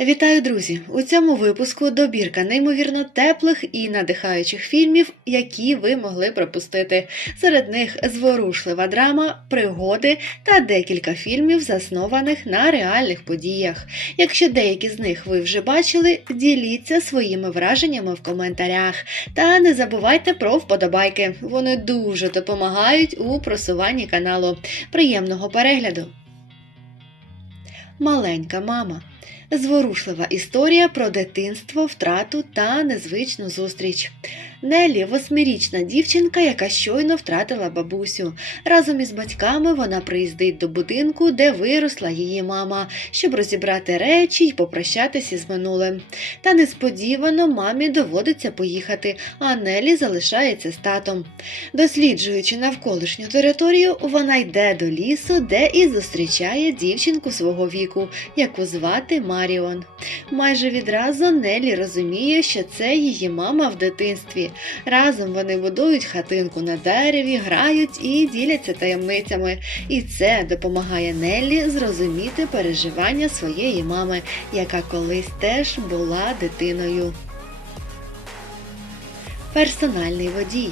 Вітаю, друзі! У цьому випуску добірка неймовірно теплих і надихаючих фільмів, які ви могли пропустити. Серед них зворушлива драма, пригоди та декілька фільмів, заснованих на реальних подіях. Якщо деякі з них ви вже бачили, діліться своїми враженнями в коментарях. Та не забувайте про вподобайки. Вони дуже допомагають у просуванні каналу. Приємного перегляду! Маленька мама. Зворушлива історія про дитинство, втрату та незвичну зустріч. Нелі восьмирічна дівчинка, яка щойно втратила бабусю. Разом із батьками вона приїздить до будинку, де виросла її мама, щоб розібрати речі й попрощатися з минулим. Та несподівано мамі доводиться поїхати, а Нелі залишається з татом. Досліджуючи навколишню територію, вона йде до лісу, де і зустрічає дівчинку свого віку, яку звати Маріон. Майже відразу Нелі розуміє, що це її мама в дитинстві. Разом вони будують хатинку на дереві, грають і діляться таємницями. І це допомагає Неллі зрозуміти переживання своєї мами, яка колись теж була дитиною. Персональний водій.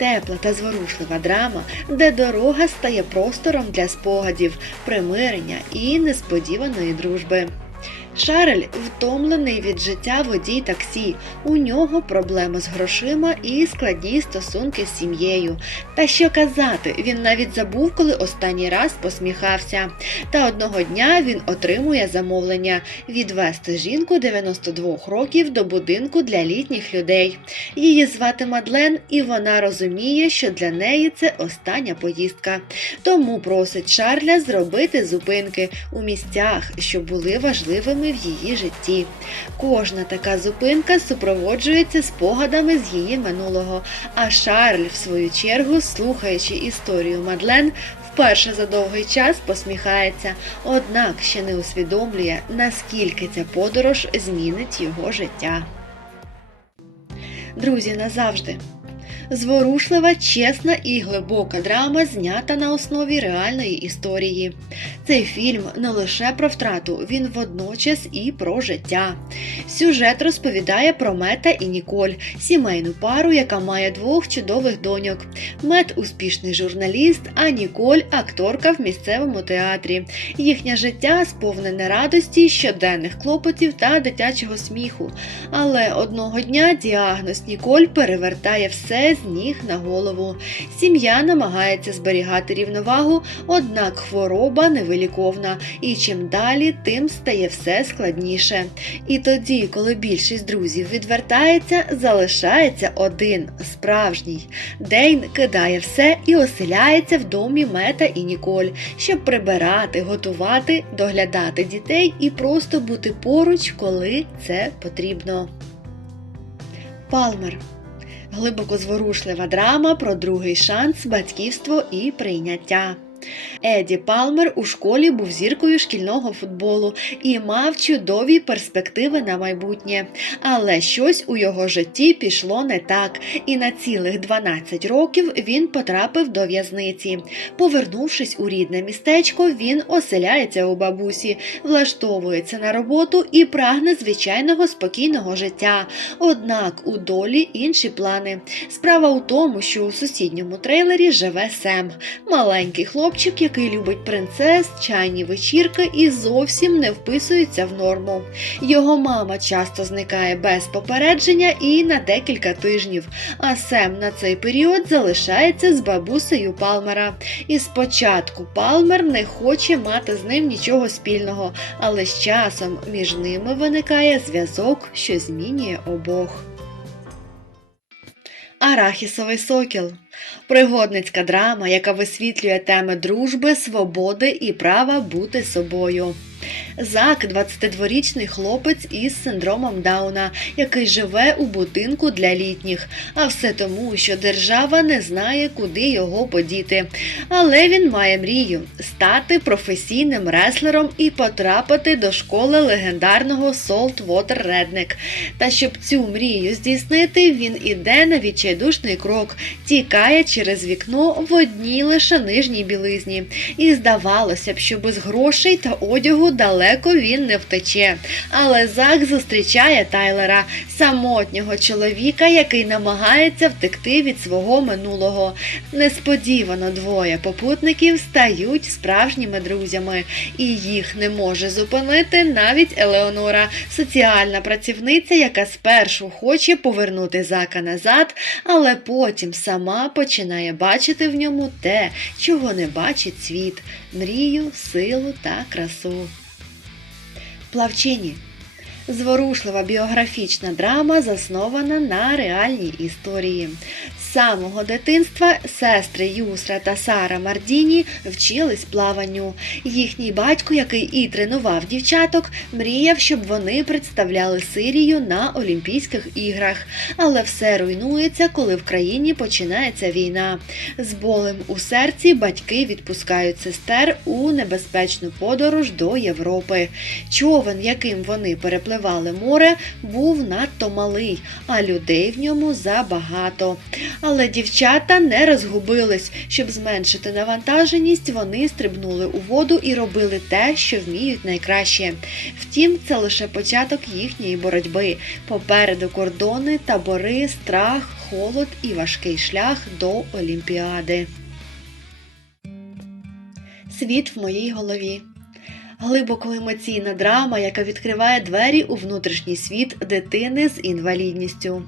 Тепла та зворушлива драма, де дорога стає простором для спогадів, примирення і несподіваної дружби. Шарль втомлений від життя водій таксі. У нього проблеми з грошима і складні стосунки з сім'єю. Та що казати, він навіть забув, коли останній раз посміхався. Та одного дня він отримує замовлення відвести жінку 92 років до будинку для літніх людей. Її звати Мадлен, і вона розуміє, що для неї це остання поїздка. Тому просить Шарля зробити зупинки у місцях, що були важливими в її житті. Кожна така зупинка супроводжується спогадами з її минулого. А Шарль, в свою чергу, слухаючи історію Мадлен, вперше за довгий час посміхається, однак ще не усвідомлює, наскільки ця подорож змінить його життя. Друзі, назавжди. Зворушлива, чесна і глибока драма знята на основі реальної історії. Цей фільм не лише про втрату, він водночас і про життя. Сюжет розповідає про Мета і Ніколь, сімейну пару, яка має двох чудових доньок. Мет успішний журналіст, а Ніколь акторка в місцевому театрі. Їхнє життя сповнене радості, щоденних клопотів та дитячого сміху. Але одного дня діагноз Ніколь перевертає все з ніг на голову. Сім'я намагається зберігати рівновагу, однак хвороба невиліковна, і чим далі, тим стає все складніше. І тоді, коли більшість друзів відвертається, залишається один справжній. Дейн кидає все і оселяється в домі Мета і Ніколь, щоб прибирати, готувати, доглядати дітей і просто бути поруч, коли це потрібно. Палмер глибоко зворушлива драма про другий шанс, батьківство і прийняття. Еді Палмер у школі був зіркою шкільного футболу і мав чудові перспективи на майбутнє. Але щось у його житті пішло не так, і на цілих 12 років він потрапив до в'язниці. Повернувшись у рідне містечко, він оселяється у бабусі, влаштовується на роботу і прагне звичайного спокійного життя. Однак у долі інші плани. Справа у тому, що у сусідньому трейлері живе Сем, маленький хлопчик хлопчик, який любить принцес, чайні вечірки і зовсім не вписується в норму. Його мама часто зникає без попередження і на декілька тижнів, а Сем на цей період залишається з бабусею Палмера. І спочатку Палмер не хоче мати з ним нічого спільного, але з часом між ними виникає зв'язок, що змінює обох. Арахісовий сокіл пригодницька драма, яка висвітлює теми дружби, свободи і права бути собою. Зак 22-річний хлопець із синдромом Дауна, який живе у будинку для літніх, а все тому, що держава не знає, куди його подіти. Але він має мрію стати професійним реслером і потрапити до школи легендарного Saltwater Redneck. Та щоб цю мрію здійснити, він іде на відчайдушний крок, тікає через вікно в одній лише нижній білизні. І здавалося б, що без грошей та одягу далеко він не втече. Але Зак зустрічає Тайлера, самотнього чоловіка, який намагається втекти від свого минулого. Несподівано двоє попутників стають справжніми друзями, і їх не може зупинити навіть Елеонора, соціальна працівниця, яка спершу хоче повернути зака назад, але потім сама починає бачити в ньому те, чого не бачить світ мрію, силу та красу. Плавчині Зворушлива біографічна драма заснована на реальній історії. З самого дитинства сестри Юсра та Сара Мардіні вчились плаванню. Їхній батько, який і тренував дівчаток, мріяв, щоб вони представляли Сирію на Олімпійських іграх. Але все руйнується, коли в країні починається війна. З болем у серці батьки відпускають сестер у небезпечну подорож до Європи. Човен, яким вони перепливали море, був надто малий, а людей в ньому забагато. Але дівчата не розгубились. Щоб зменшити навантаженість, вони стрибнули у воду і робили те, що вміють найкраще. Втім, це лише початок їхньої боротьби. Попереду кордони, табори, страх, холод і важкий шлях до Олімпіади. Світ в моїй голові. Глибоко емоційна драма, яка відкриває двері у внутрішній світ дитини з інвалідністю.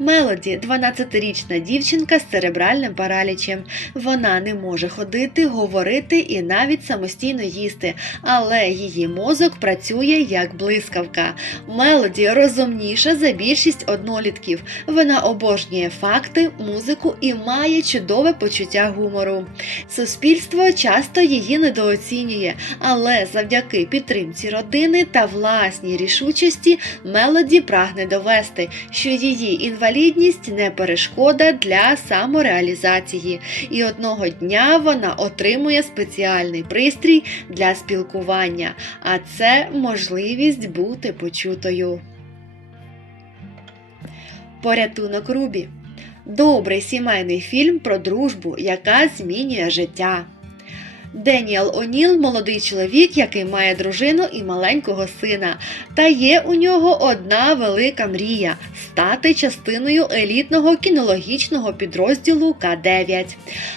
Мелоді 12-річна дівчинка з церебральним паралічем. Вона не може ходити, говорити і навіть самостійно їсти, але її мозок працює як блискавка. Мелоді розумніша за більшість однолітків. Вона обожнює факти, музику і має чудове почуття гумору. Суспільство часто її недооцінює, але завдяки підтримці родини та власній рішучості Мелоді прагне довести, що її інвалідність не перешкода для самореалізації, і одного дня вона отримує спеціальний пристрій для спілкування, а це можливість бути почутою. Порятунок Рубі. Добрий сімейний фільм про дружбу, яка змінює життя. Деніел О'Ніл молодий чоловік, який має дружину і маленького сина. Та є у нього одна велика мрія стати частиною елітного кінологічного підрозділу К9.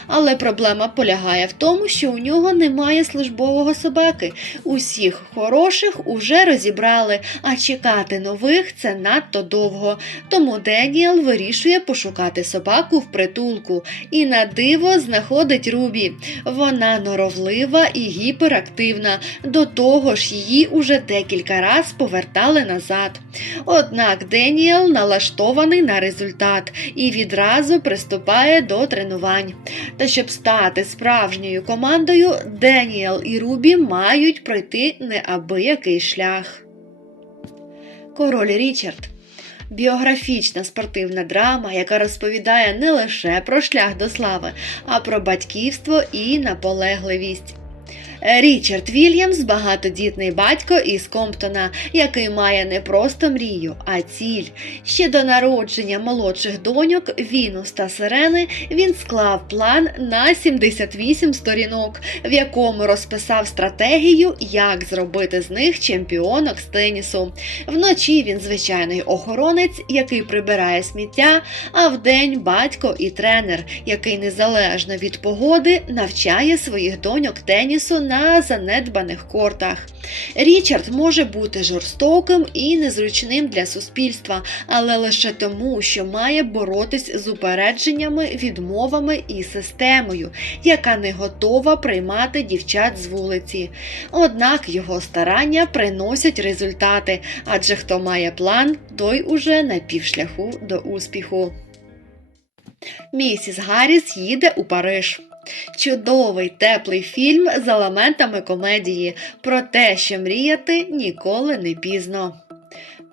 Але проблема полягає в тому, що у нього немає службового собаки. Усіх хороших уже розібрали, а чекати нових це надто довго. Тому Деніел вирішує пошукати собаку в притулку і на диво знаходить Рубі. Вона норовлива і гіперактивна. До того ж, її уже декілька раз повертали назад. Однак Деніел налаштований на результат і відразу приступає до тренувань. Та щоб стати справжньою командою, Деніел і Рубі мають пройти неабиякий шлях. Король Річард Біографічна спортивна драма, яка розповідає не лише про шлях до слави, а про батьківство і наполегливість. Річард Вільямс багатодітний батько із Комптона, який має не просто мрію, а ціль. Ще до народження молодших доньок Вінус та Сирени він склав план на 78 сторінок, в якому розписав стратегію, як зробити з них чемпіонок з тенісу. Вночі він звичайний охоронець, який прибирає сміття, а вдень батько і тренер, який незалежно від погоди навчає своїх доньок тенісу на занедбаних кортах. Річард може бути жорстоким і незручним для суспільства, але лише тому, що має боротись з упередженнями, відмовами і системою, яка не готова приймати дівчат з вулиці. Однак його старання приносять результати, адже хто має план, той уже на півшляху до успіху. Місіс Гарріс їде у Париж. Чудовий теплий фільм з елементами комедії про те, що мріяти ніколи не пізно.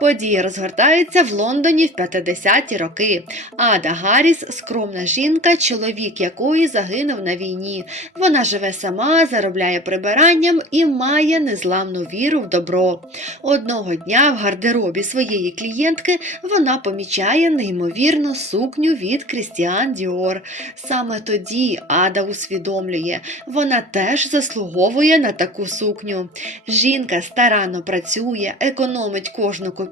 Події розгортаються в Лондоні в 50-ті роки. Ада Гарріс скромна жінка, чоловік якої загинув на війні. Вона живе сама, заробляє прибиранням і має незламну віру в добро. Одного дня в гардеробі своєї клієнтки вона помічає неймовірну сукню від Крістіан Діор. Саме тоді Ада усвідомлює, вона теж заслуговує на таку сукню. Жінка старанно працює, економить кожну копійку,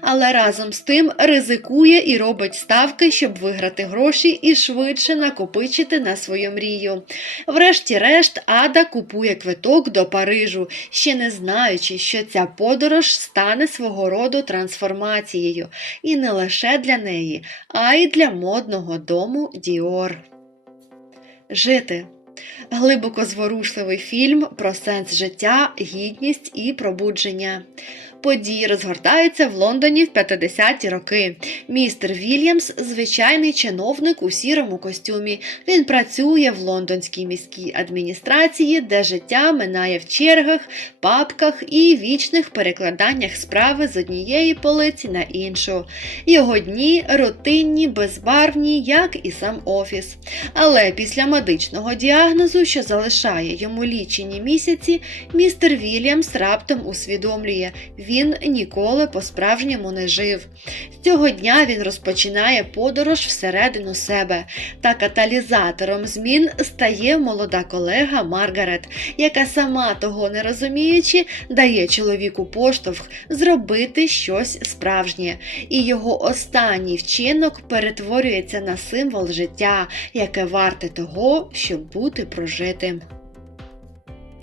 але разом з тим ризикує і робить ставки, щоб виграти гроші і швидше накопичити на свою мрію. Врешті-решт, Ада купує квиток до Парижу, ще не знаючи, що ця подорож стане свого роду трансформацією, і не лише для неї, а й для модного дому Діор. Жити. Глибоко зворушливий фільм про сенс життя, гідність і пробудження. Події розгортаються в Лондоні в 50-ті роки. Містер Вільямс звичайний чиновник у сірому костюмі. Він працює в лондонській міській адміністрації, де життя минає в чергах, папках і вічних перекладаннях справи з однієї полиці на іншу. Його дні рутинні, безбарвні, як і сам офіс. Але після медичного діагнозу, що залишає йому лічені місяці, містер Вільямс раптом усвідомлює, він ніколи по-справжньому не жив. З цього дня він розпочинає подорож всередину себе, та каталізатором змін стає молода колега Маргарет, яка сама того не розуміючи, дає чоловіку поштовх зробити щось справжнє, і його останній вчинок перетворюється на символ життя, яке варте того, щоб бути прожитим.